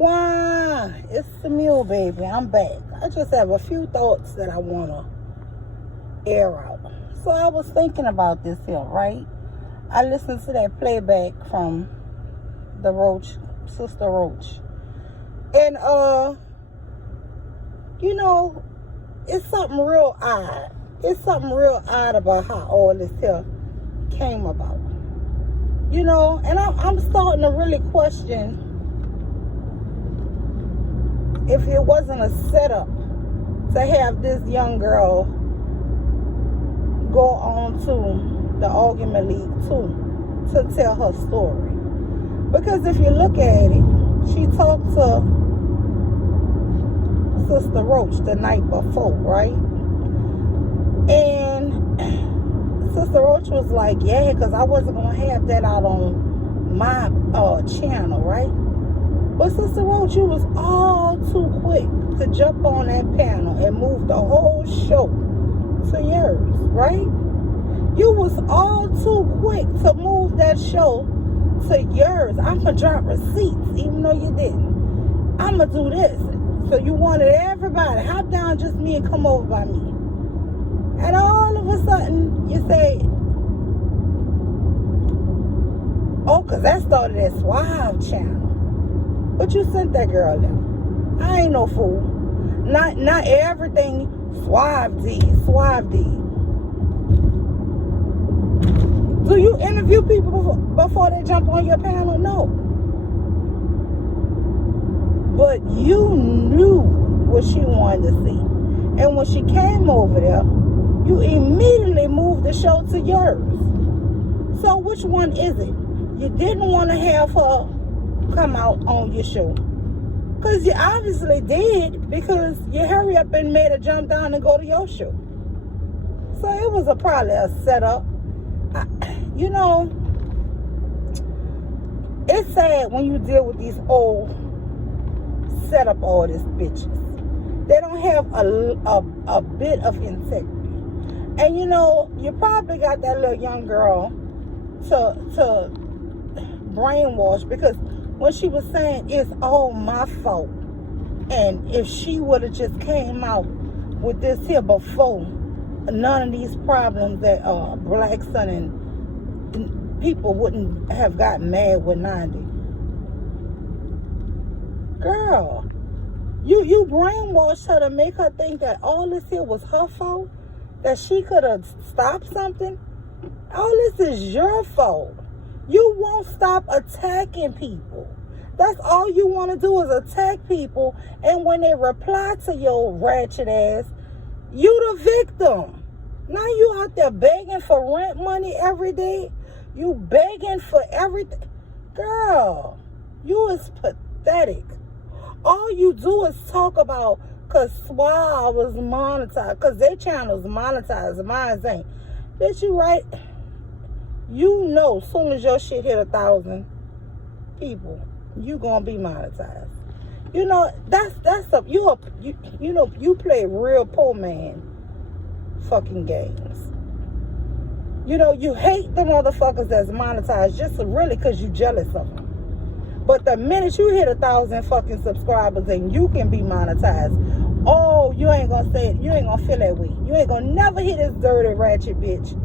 Why? It's the mule, baby. I'm back. I just have a few thoughts that I want to air out. So I was thinking about this here, right? I listened to that playback from the Roach, Sister Roach. And, you know, it's something real odd. It's something real odd about how all this here came about. You know, and I'm starting to really question if it wasn't a setup to have this young girl go on to the argument league too, to tell her story. Because if you look at it, she talked to Sister Roach the night before, right? And Sister Roach was like, yeah, because I wasn't going to have that out on my channel, right? But Sister Roach, you was all too quick to jump on that panel and move the whole show to yours, right? You was all too quick to move that show to yours. I'm going to drop receipts, even though you didn't. I'm going to do this. So you wanted everybody, hop down just me and come over by me. And all of a sudden, you say, oh, because that started at Suave channel. But you sent that girl there. I ain't no fool. Not everything Suave did. Do you interview people before they jump on your panel? No. But you knew what she wanted to see. And when she came over there, you immediately moved the show to yours. So which one is it? You didn't want to have her come out on your show. Because you obviously did, because you hurry up and made her jump down and go to your show. So it was probably a setup. You know, it's sad when you deal with these old setup artist bitches. They don't have a bit of integrity. And you know, you probably got that little young girl to brainwash, because when she was saying it's all my fault, and if she would have just came out with this here before, none of these problems that Black Son and people wouldn't have gotten mad with 90. Girl, you brainwashed her to make her think that all this here was her fault, that she could have stopped something. All this is your fault. You won't stop attacking people. That's all you want to do is attack people. And when they reply to your ratchet ass, you the victim. Now you out there begging for rent money every day. You begging for everything. Girl, you is pathetic. All you do is talk about because Suave was monetized, because their channel's monetized, mine ain't. Bitch, you right? You know, soon as your shit hit 1,000 people, you gonna be monetized. You know, you play real poor man fucking games. You know, you hate the motherfuckers that's monetized just really because you jealous of them. But the minute you hit 1,000 fucking subscribers and you can be monetized, oh, you ain't gonna say it. You ain't gonna feel that way. You ain't gonna never hear this dirty ratchet bitch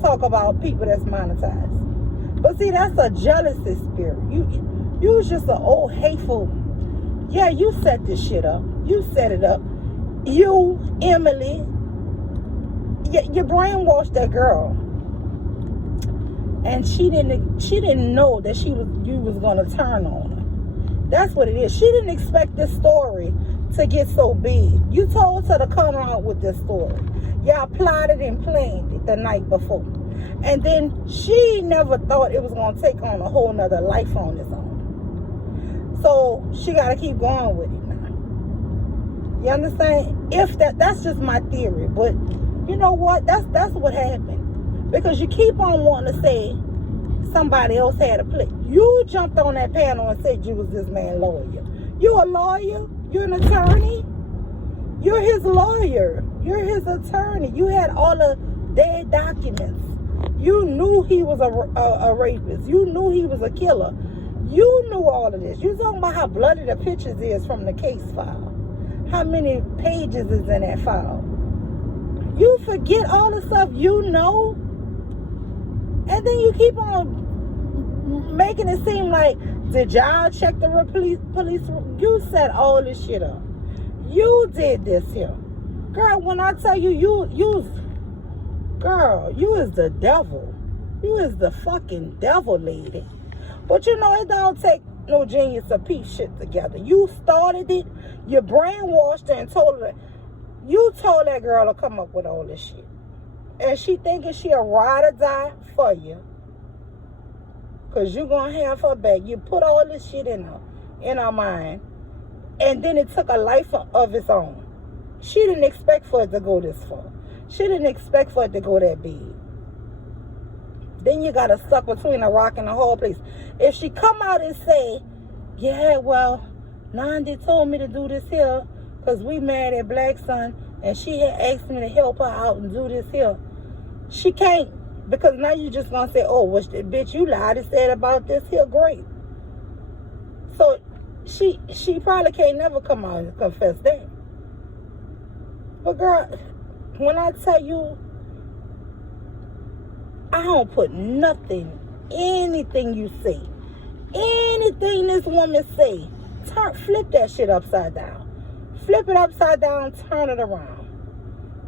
talk about people that's monetized. But see, that's a jealousy spirit. You was just an old hateful. Yeah, you set this shit up. You set it up. You, Emily, you brainwashed that girl. And she didn't know that you was gonna turn on her. That's what it is. She didn't expect this story to get so big. You told her to come out with this story. Y'all plotted and planned it the night before. And then she never thought it was gonna take on a whole nother life on its own. So she gotta keep going with it now. You understand? If that's just my theory, but you know what? That's what happened. Because you keep on wanting to say somebody else had a play. You jumped on that panel and said you was this man's lawyer. You a lawyer? You're an attorney? You're his lawyer. You're his attorney. You had all the dead documents. You knew he was a rapist. You knew he was a killer. You knew all of this. You talking about how bloody the pictures is from the case file. How many pages is in that file. You forget all the stuff you know. And then you keep on making it seem like, did y'all check the police? You set all this shit up. You did this here. Girl, when I tell you, girl, you is the devil. You is the fucking devil, lady. But you know, it don't take no genius to piece shit together. You started it. You brainwashed her and told her. You told that girl to come up with all this shit. And she thinking she a ride or die for you. Because you going to have her back. You put all this shit in her mind. And then it took a life of its own. She didn't expect for it to go this far. She didn't expect for it to go that big. Then you got to stuck between a rock and a hard place. If she come out and say, yeah, well, Nandi told me to do this here because we married at Black Sun and she had asked me to help her out and do this here. She can't, because now you just going to say, oh, well, bitch, you lied and said about this here, great. So she probably can't never come out and confess that. But girl, when I tell you, I don't put nothing, anything you say, anything this woman say, flip that shit upside down. Flip it upside down, turn it around.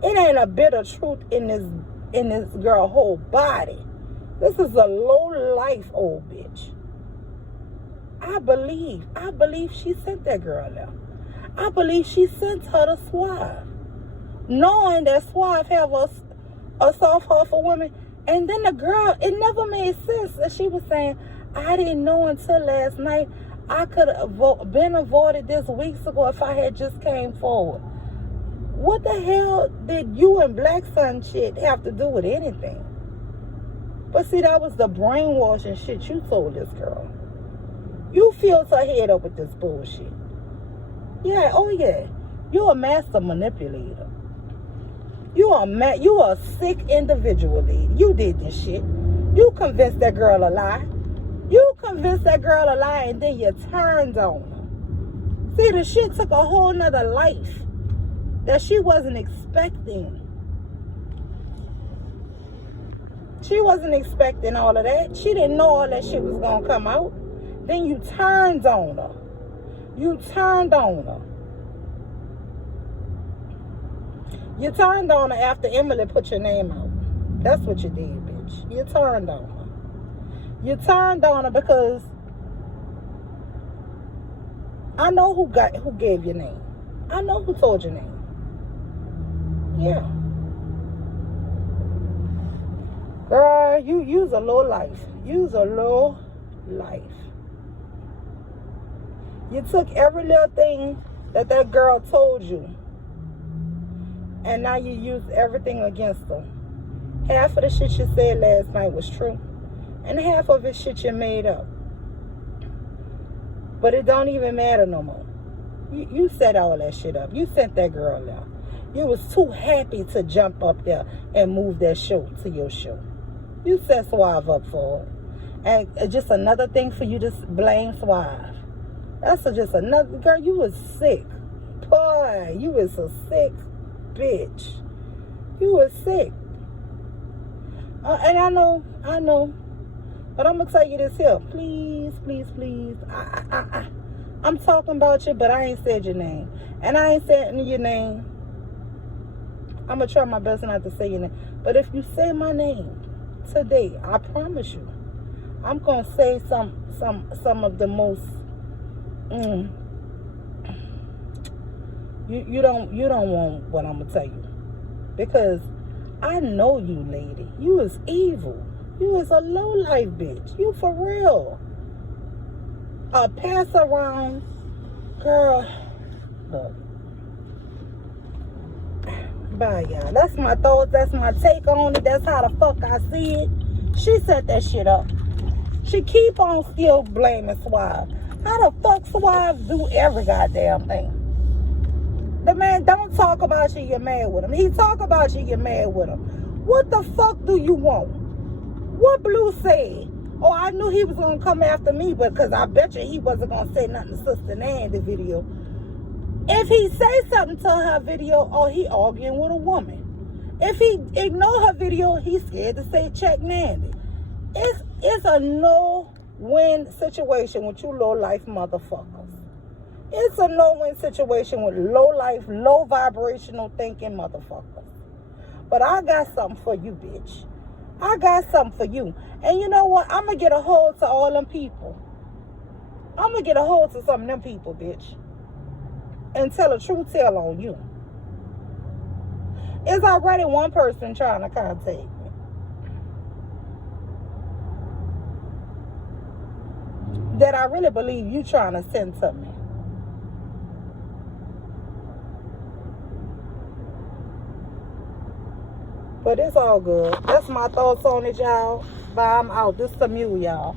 It ain't a bit of truth in this girl whole body. This is a low life old bitch. I believe she sent that girl there. I believe she sent her to Suave, knowing that Suave have a soft heart for women. And then the girl, it never made sense that she was saying, I didn't know until last night. I could have been avoided this weeks ago if I had just came forward. What the hell did you and Black Sun shit have to do with anything? But see, that was the brainwashing shit you told this girl. You filled her head up with this bullshit. Yeah, oh yeah. You're a master manipulator. You are a sick individual, lady. You did this shit. You convinced that girl a lie. You convinced that girl a lie and then you turned on her. See, the shit took a whole nother life that she wasn't expecting. She wasn't expecting all of that. She didn't know all that shit was going to come out. Then you turned on her. You turned on her. You turned on her after Emily put your name out. That's what you did, bitch. You turned on her. You turned on her because I know who gave your name. I know who told your name. Yeah. Girl, you use a low life. Use a low life. You took every little thing that girl told you, and now you use everything against her. Half of the shit you said last night was true, and half of it shit you made up. But it don't even matter no more. You set all that shit up. You sent that girl out. You was too happy to jump up there and move that show to your show. You set Suave up for it. And just another thing for you to blame Suave. That's just another, girl, you was sick. Boy, you was a sick bitch. You was sick. And I know. But I'm going to tell you this here. Please. I'm talking about you, but I ain't said your name. And I ain't saying your name. I'm going to try my best not to say your name. But if you say my name today, I promise you, I'm going to say some of the most... You don't want what I'm gonna tell you, because I know you, lady. You is evil. You is a low life bitch. You for real. A pass around girl. Look. Bye, y'all. That's my thoughts. That's my take on it. That's how the fuck I see it. She set that shit up. She keep on still blaming Suave. How the fuck Suave do every goddamn thing? The man don't talk about you, you're mad with him. He talk about you, you're mad with him. What the fuck do you want? What Blue said? Oh, I knew he was going to come after me, because I bet you he wasn't going to say nothing to Sister Nandy video. If he say something to her video, oh, he arguing with a woman. If he ignore her video, he's scared to say check Nandy. It's a no-win situation with you low-life motherfuckers. It's a no-win situation with low-life, low-vibrational thinking motherfuckers. But I got something for you, bitch. I got something for you. And you know what? I'm going to get a hold to all them people. I'm going to get a hold to some of them people, bitch. And tell a true tale on you. There's already one person trying to contact me. That I really believe you trying to send to me. But it's all good. That's my thoughts on it, y'all. Bye, I'm out. This is Samuel, y'all.